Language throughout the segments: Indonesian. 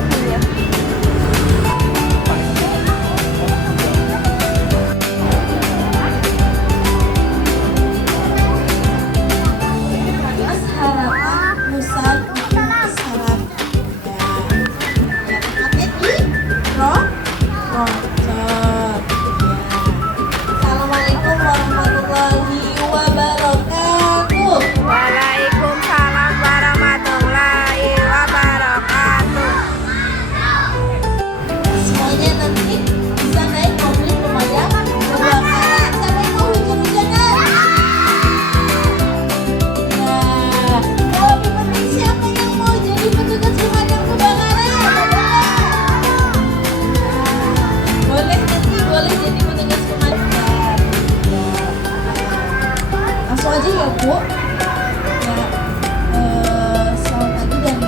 mobilnya. Mas harapan Musal untuk salam ya tempatnya di Rocot. Assalamualaikum warahmatullahi wabarakatuh. Waalaikumsalam warahmatullahi wabarakatuh. Semuanya nanti bisa naik mobil pemadam kebakaran sampai ke hujan-hujanan. Nah, kalau teman-teman siapa yang mau jadi petugas pemadam kebakaran? Boleh nanti boleh jadi petugas pemadam. Langsung aja ya Bu. Ya, selamat pagi dan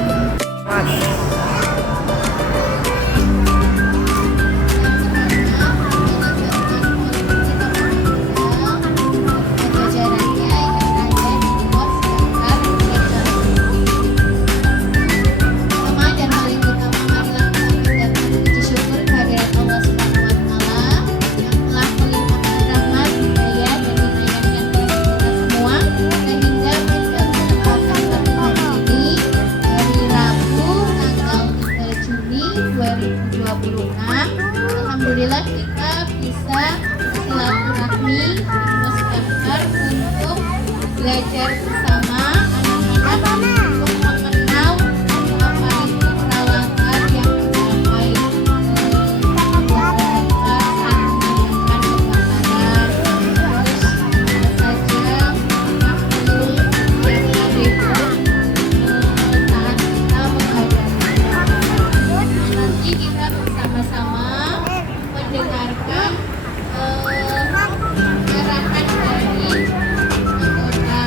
Alhamdulillah kita bisa silaturahmi terus daftar untuk belajar bersama anak-anak untuk mengenal apa itu peralatan yang dipakai saat memadamkan kebakaran. Terus apa saja makhluk yang ada saat kita menghadapi kebakaran. Nanti kita bersama-sama mendengarkan arahan dari anggota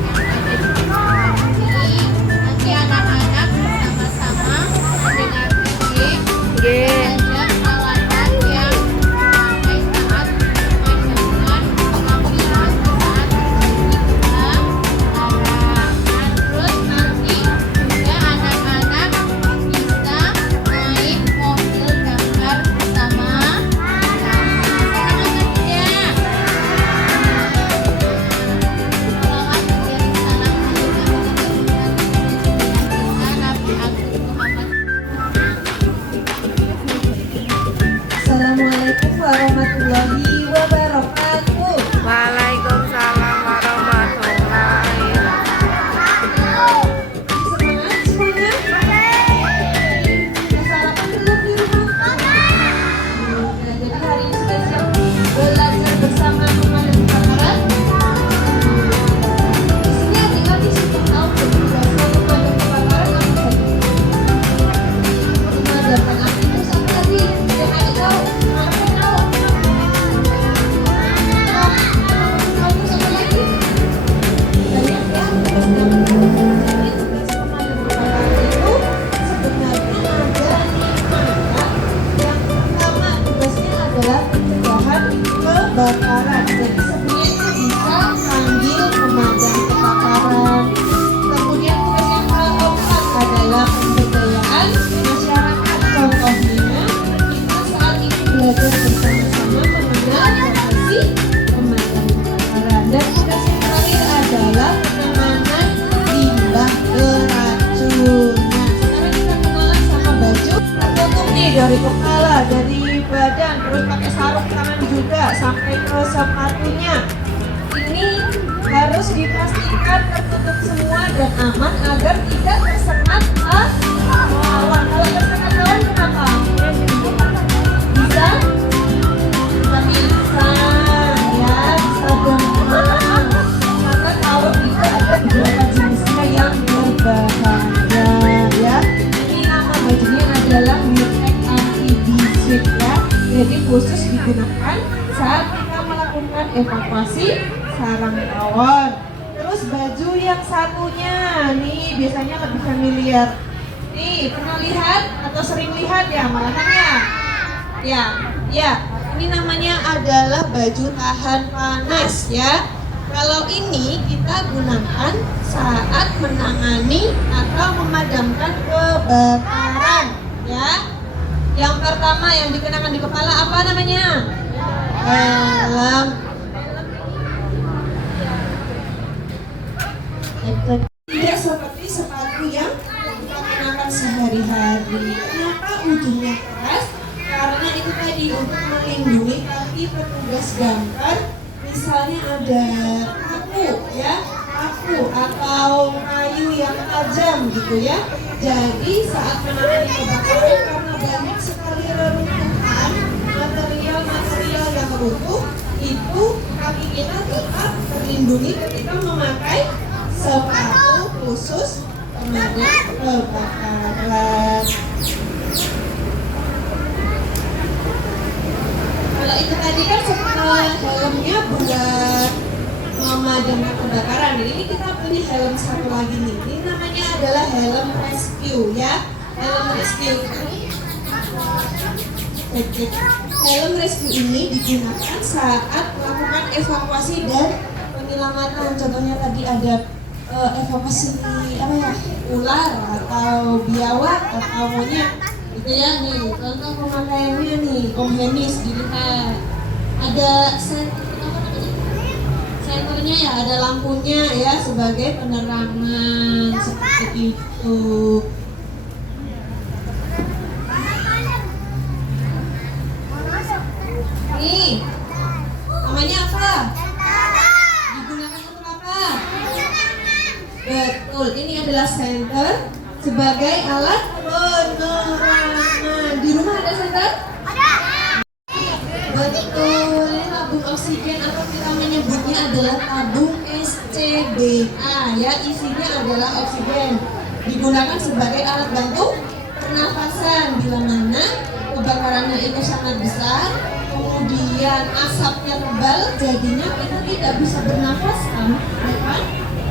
yang ada di sekolah ini. Nanti anak-anak bersama-sama mendengarkan belajar peralatan yang dipakai saat memadamkan kebakaran saat terjadi kebakaran. Terus nanti juga anak-anak bisa main mobil damkar bersama. Assalamualaikum warahmatullahi wabarakatuh. Waalaikumsalam warahmatullahi wabarakatuh. Semangat semuanya. Udah sarapan belum di rumah? Nah, jadi hari ini sudah siap belajar bersama pemadam kebakaran. Di sini adik-adik sudah tahu penjelasan pemadam kebakaran apa saja. Memadamkan api itu apa tadi? Yang adik tahu? Apa tahu? Tahu terus apa lagi? Banyak ya. Jadi tugas pemadam kebakaran itu sebenarnya ada 5. Yang pertama tugasnya adalah pencegahan kebakaran. Jadi sebenarnya itu bisa panggil pemadam kebakaran. Kemudian tugas yang keempat adalah pemberdayaan masyarakat. Contohnya kita saat ini belajar bersama-sama mengenal profesi pemadam kebakaran. Dan tugas yang terakhir adalah penanganan limbah beracun. Nah, sekarang kita kenalan sama baju tertutup nih dari kepala, dari badan, terus pakai sarung tangan juga sampai ke sepatunya. Ini harus dipastikan tertutup semua dan aman agar tidak tersengat awan. Kalau tersengat awan kenapa? Bisa? Nggak bisa ya, bisa demam. Karena kalau tidak ada beberapa jenisnya yang berbahaya ya. Ini nama bajunya adalah Wirtek Anti Bisik ya. Jadi khusus digunakan saat kita melakukan evakuasi sarang tawon. Terus baju yang satunya nih biasanya lebih familiar. Nih pernah lihat atau sering lihat ya malahan ya? Ya. Ini namanya adalah baju tahan panas ya. Kalau ini kita gunakan saat menangani atau memadamkan kebakaran. ya. Yang pertama yang dikenakan di kepala apa namanya? Helm. Tidak seperti sepatu yang kita kenakan sehari-hari. Kenapa ujungnya keras? Karena itu tadi untuk melindungi kaki petugas damkar. Misalnya ada paku ya, paku atau kayu yang tajam gitu ya. Jadi saat menangani kebakaran karena banyak sekali reruntuhan material-material yang runtuh, itu kaki kita tetap terlindungi ketika memakai sepatu khusus pemadam kebakaran. Kalau itu tadi kan helmnya buat memadamkan kebakaran. Ini kita beli helm satu lagi nih. Ini namanya adalah helm rescue ya. Helm rescue helm rescue ini digunakan saat melakukan evakuasi dan penyelamatan. Contohnya tadi ada evakuasi apa ya, ular atau biawak atau monyet gitu ya. Nih contoh pemakaiannya nih, Om Henis dilihat ada senternya ya, ada lampunya ya sebagai penerangan seperti itu. Nih namanya apa? Digunakan untuk apa? Betul, ini adalah senter sebagai alat penerangan. Di rumah ada senter? Ada. Betul, ini tabung oksigen atau kita menyebutnya adalah tabung SCBA ya. Isinya adalah oksigen. Digunakan sebagai alat bantu pernafasan bila mana kebakarannya itu sangat besar, kemudian asapnya tebal, jadinya kita tidak bisa bernafas kan?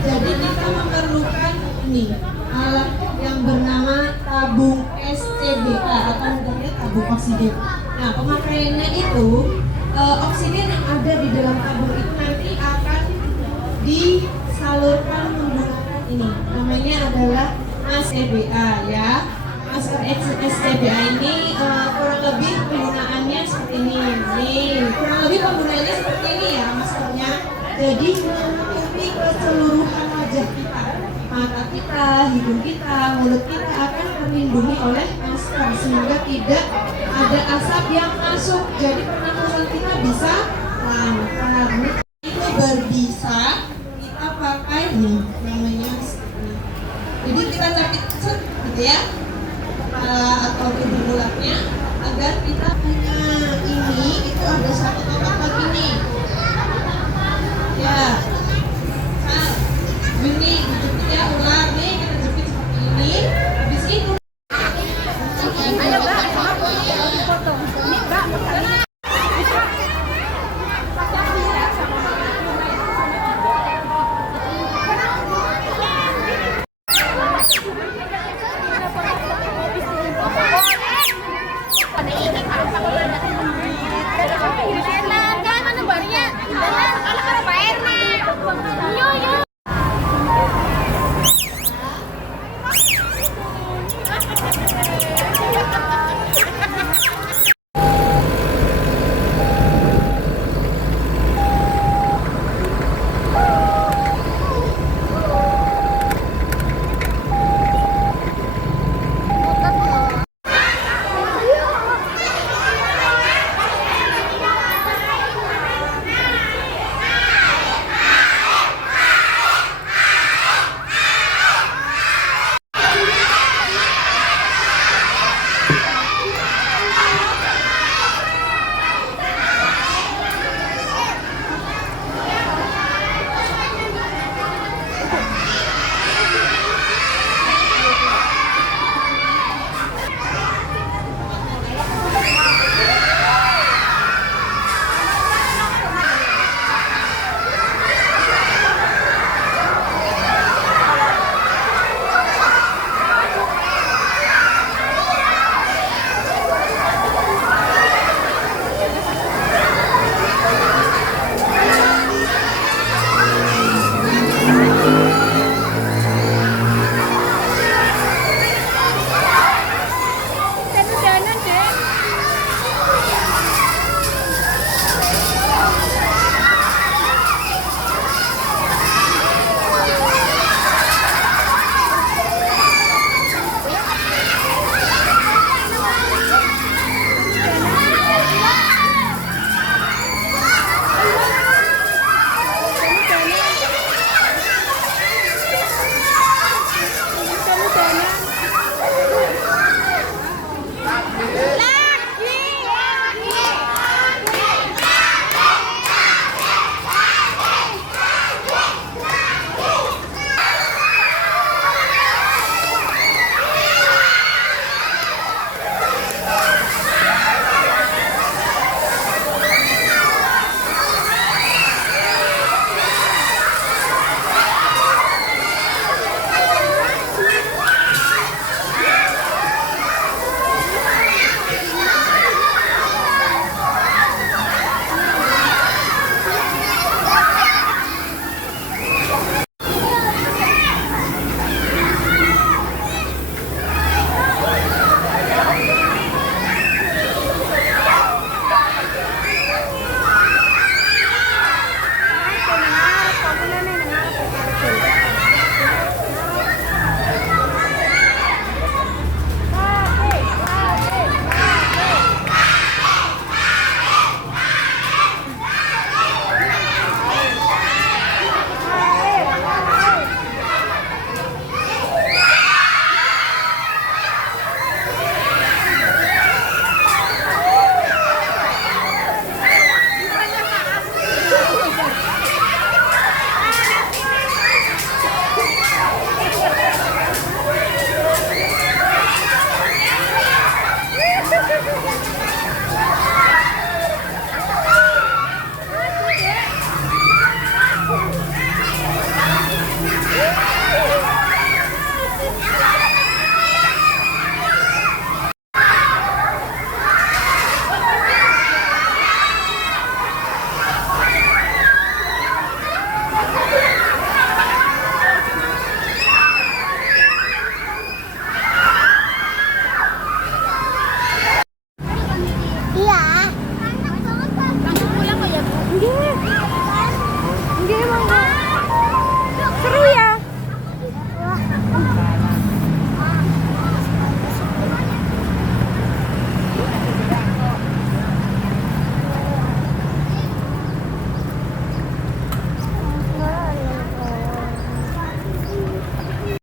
Jadi kita memerlukan ini alat yang bernama tabung SCBA atau mudahnya tabung oksigen. Nah, pemakaiannya itu oksigen yang ada di dalam tabung itu nanti akan disalurkan menggunakan ini. Namanya adalah SCBA ya. Masker SCBA ini kurang lebih penggunaannya seperti ini. Nih, kurang lebih penggunaannya seperti ini ya maskernya. Jadi menutupi keseluruhan wajah kita, mata kita, hidung kita, mulut kita akan terlindungi oleh masker sehingga tidak ada asap yang masuk. Jadi pernafasan kita bisa lancar. Itu berbisa kita pakai nih namanya. Jadi kita capit gitu ya, atau tubuh bulatnya.